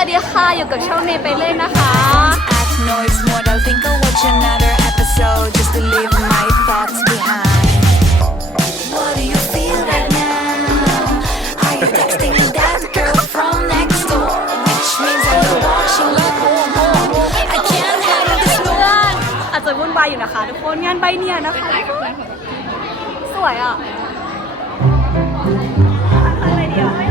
วัสดีค่ะ อยู่กับช่องเมย์ไปเล่นนะคะ Act noise more I'll think I'll watch another episode just to leave my thoughts behind What do you feel right now? Are you texting that girl from next door? Which means that you're watching love I can't handle this no อาจจะวุ่นวายอยู่นะคะทุกคนงานใบเนี่ยนะคะ สวยอะอะไรดีอะ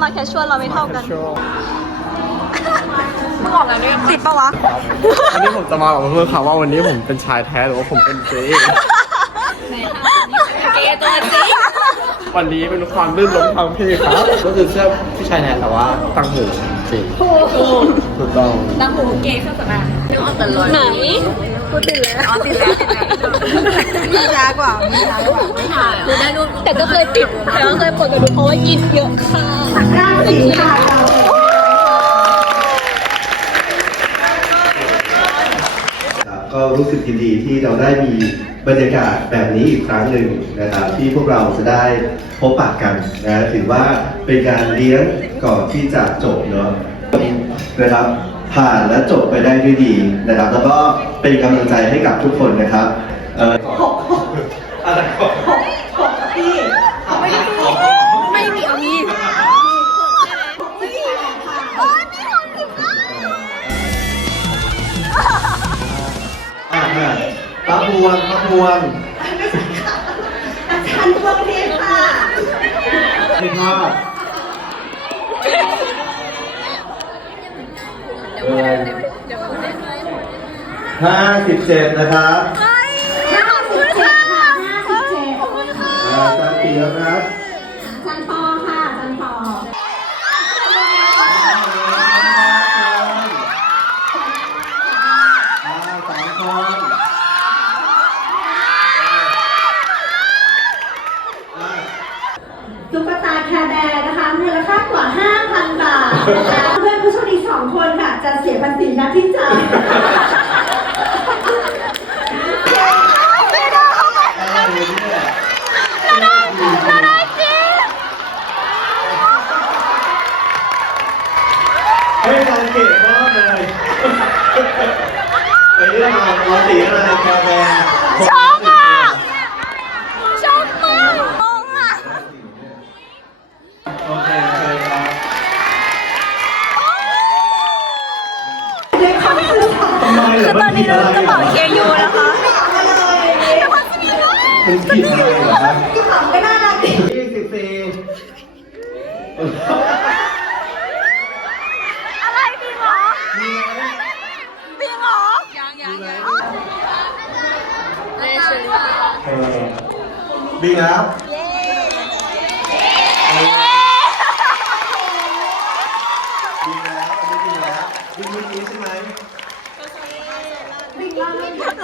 ไม่รู้สมาร์ทแคชชวลเราไม่เท่ากันโชว์ติดปะวะวันนี้ผมจะมาบอกเพื่อนๆค่ะว่าวันนี้ผมเป็นชายแท้หรือว่าผมเป็นเกย์เกย์ตัวจริงวันนี้เป็นความลื่นล้มทางเพศครับ ก็คือเสื้อผู้ชายแท้แต่ว่าตั้งหูจริงถูกต้องดังหูเกย์เข้าสนาดูออกแต่ร้อนไหน พูดติดแล้วอ๋อติดแล้วมีช้ากว่ามีช้ากว่าไม่ถ่ายดูได้ดูแต่ก็เคยติดแต่ก็เคยปวดกระดูกเพราะว่ากินเยอะค่ะครับก็รู้สึกยินดีที่เราได้มีบรรยากาศแบบนี้อีกครั้งหนึ่งนะครับที่พวกเราจะได้พบปะกันนะถือว่าเป็นการเลี้ยงก่อนที่จะจบเนาะนะครับ ผ่านและจบไปได้ด้วยดีนะครับ แล้วก็เป็นกำลังใจให้กับทุกคนนะครับเอ่ออะไรก่อนไม่มีเอามีอ่าป้าพวงป้าพวงอาจารย์พวงเทพค่ะเทพ ค่ะห้าสิบเจ็ดนะครับห้าสิบเจ็ดค่ะห้าสิบเจ็ดอาจารย์ปีแล้วนะครับ ตุ๊กตาแคร์แบร์นะคะมูลค่ากว่า 5,000 บาทนะคะเพื่อนผู้โชคดีสองคนค่ะ จะเสียภาษีนักที่จ่ายเฮ้ยการเกตมากเลยไปเรื่องอะไรปกติอะไรกาแฟชอบ เหรคือตอนนี้เราจะเป่าเคยูนะคะเป็นผิดอะไรเหรอครับกระเป๋าไม่น่ารักดิยี่สิบสี่อะไรพี่หรอพี่หรอยังยังยังเลยเฉลี่ยเออบิงครับเย้บิงแล้วอันนี้บิงแล้วบิงเมื่อกี้ใช่ไหม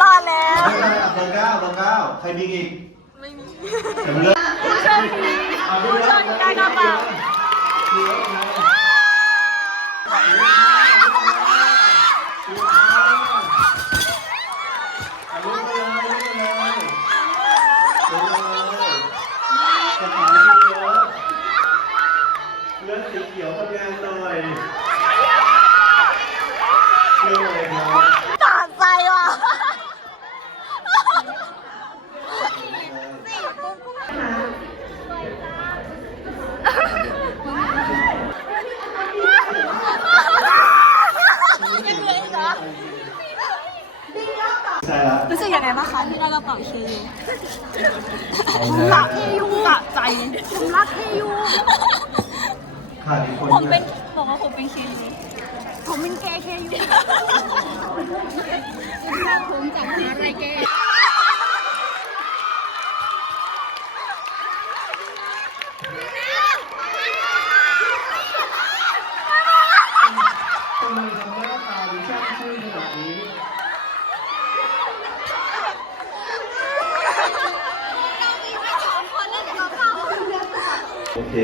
รอดแล้ว ไม่ได้อะเบอร์เก้าเบอร์เก้าใครบิงอีก ไม่มีเดี๋ยวเลือก ผู้โชคดีผู้โชคดีได้กระเป๋า เลือดสีเขียวทำงานหน่อยเลือดอะไรครับ สาใจว่ะ คะที่ได้กระเป๋าเคยูรักยูสะใจผมรักเคยูขาดอีกคนผมเป็นยบอกว่าผมเป็นเคยูผมเป็นเกย์เคยูผมจากอะไรเกย์ โอเค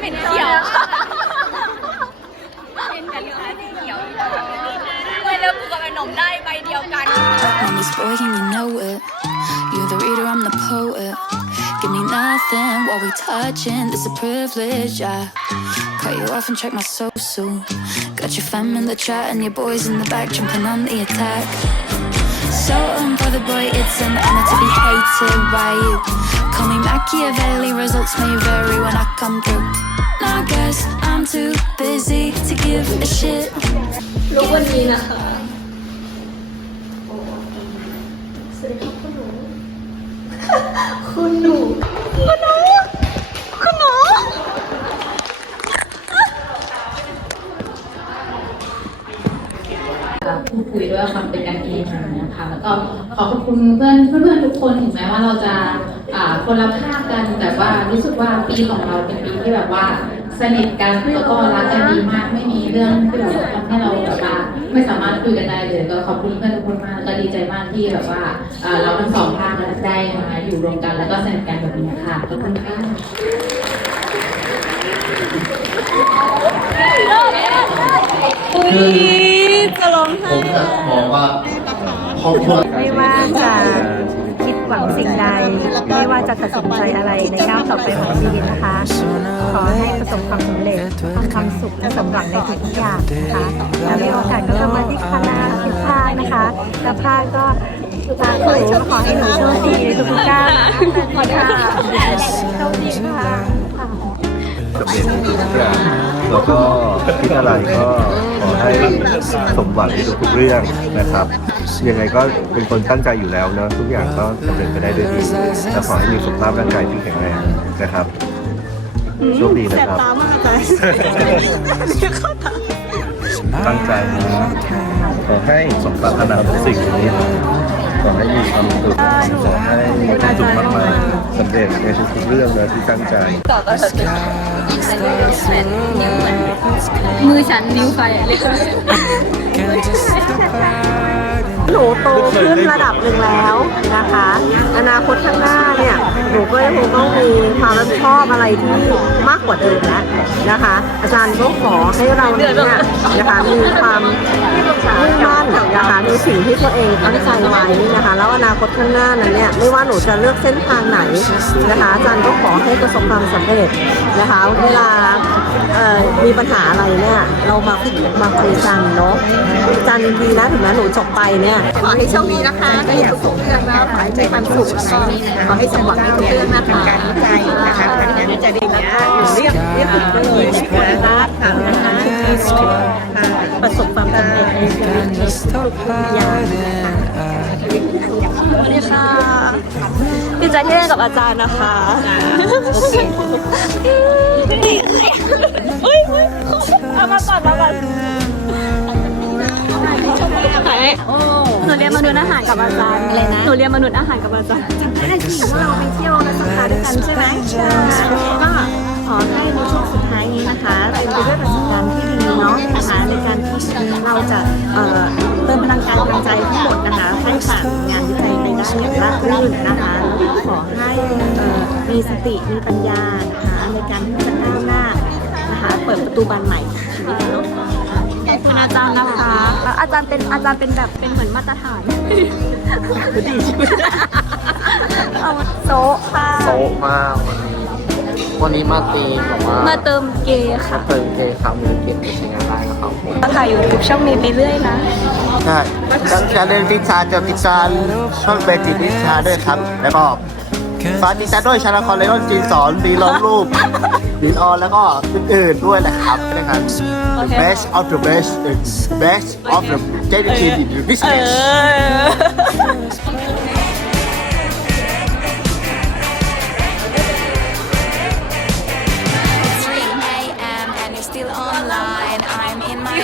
เป็นเขียวเป็นแต่เหลือสีเขียวไม่เลิกกูกับไอ้หนมได้ใบเดียวกัน Mommy's boy, and you know it. You're the reader, I'm the poet. Give me nothing while we touching. This a privilege. I cut you off and check my social. Got your fam in the chat and your boys in the back jumping on the attack. So unbothered, boy, it's an honor to be hated by you. Call me Machiavelli, results may vary when I come through. I guess I'm too busy to give a shit. รู้วันนี้นะคะ คุณหนู คุณหนู พูดคุยด้วยความเป็นกันเองนะคะแล้วก็ขอขอบคุณเพื่อนเพื่อนๆทุกคนถึงแม้ว่าเราจะอ่าคนละภาคกันแต่ว่ารู้สึกว่าปีของเราเป็นปีที่แบบว่าสนิทกันแล้วก็รักกันดีมากไม่มีเรื่องที่แบบทำให้เราแบบว่าไม่สามารถคุยกันได้เลยก็ขอบคุณเพื่อนทุกคนมากแล้วก็ดีใจมากที่แบบว่าอ่าเราทั้งสองภาคได้มาอยู่รวมกันแล้วก็สนิทกันแบบนี้ค่ะขอบคุณค่ะ อุ้ยจะร้องไห้ผมจะมองว่าครอบครัวไม่ว่าจะคิดหวังสิ่งใด ไม่ว่าจะตัดสินใจอะไรในก้าวต่อไปของชีวิตนะคะ ขอให้ประสบความสำเร็จมีความสุขและสมหวังในทุกๆอย่างนะคะแล้วมีโอกาสก็จะมาที่คณะพิพานะคะแล้วพาก็ตาขอให้หนูโชคดีในทุกๆก้าวขอบคุณค่ะโชคดีค่ะ สำเร็จในทุกอย่างแล้วก็คิดอะไรก็ขอให้สมหวังในทุกๆเรื่องนะครับ ยังไงก็เป็นคนตั้งใจอยู่แล้วเนอะทุกอย่างก็สำเร็จไปได้ด้วยดีและขอให้มีสุขภาพร่างกายที่แข็งแรงนะครับโชคดีนะครับ ตั้งใจนะขอให้สมปรารถนาทุกสิ่งนี้ขอให้มีความสุขขอให้มีความสุข เรื่องเลยที่ตั้งใจ มือฉันนิ้วใครเรียก หนูโตขึ้นระดับหนึ่งแล้วนะคะ อนาคตข้างหน้าเนี่ยหนูก็ยังคงต้องมีความรับผิดชอบอะไรที่มากกว่าเดิมแล้วนะคะ อาจารย์ก็ขอให้เราเนี่ยนะคะมีความมุ่งมั่นนะคะในสิ่งที่ตัวเองตั้งใจไว้นะคะ แล้วอนาคตข้างหน้านั้นเนี่ยไม่ว่าหนูจะเลือกเส้นทางไหนนะคะอาจารย์ก็ขอให้ประสบความสำเร็จนะคะ เวลา มีปัญหาอะไรเนี่ยเรามาคุยมาคุยกันเนาะอาจารย์ยินดีนะถึงแม้หนูจบไปเนี่ยขอให้โชคดีนะคะก็อย่าสุขเรื่องนะขอให้มีความสุขแล้วก็ขอให้สมหวังในทุกเรื่องนะคะการวิจัยนะคะการวิจัยดีนะคะเรียกเรียกผิดก็เลยนะคะทำงานที่ดีประสบความสำเร็จในชีวิตทุกอย่างสวัสดีค่ะดีใจที่ได้กับอาจารย์นะคะเคเอามาก่อนมาก่อนหนูเรียนมนุษย์อาหารกับอาจารย์อะไรนะ หนูเรียนมนุษย์อาหารกับอาจารย์จำได้สิว่าเราไปเที่ยวในสภาด้วยกันใช่ไหมใช่ก็ขอให้ในช่วงสุดท้ายนี้นะคะเป็นไปด้วยประสบการณ์ที่ดีเนาะนะคะในการที่เราจะเอ่อเติมพลังกายพลังใจทั้งหมดนะคะให้ผ่านงานวิจัยไปได้อย่างราบรื่นนะคะแล้วก็ขอให้มีสติมีปัญญานะคะในการที่จะก้าวหน้า เปิดประตูบานใหม่ของชีวิตเนาะขอบคุณอาจารย์นะคะ อาจารย์เป็นอาจารย์เป็นแบบเป็นเหมือนมาตรฐานดีเอาโซะค่ะโซะมากวันนี้วันนี้มาตีแบบว่ามาเติมเกย์ค่ะเติมเกย์ครับมีเกย์ไปใช้งานได้นะครับผมมาถ่ายยูทูบช่องนี้ไปเรื่อยนะใช่การเรียนวิชาจะวิชาช่องเบจิวิชาด้วยครับ แล้วก็ ฝากดีใจด้วยชาลาคอนเลออนจีนสอนดีลงรูปดีนออนแล้วก็อื่นๆด้วยนะครับนะครับ the best of the best the best of the dedicated in the business 3 a.m. and you're still online. I'm in my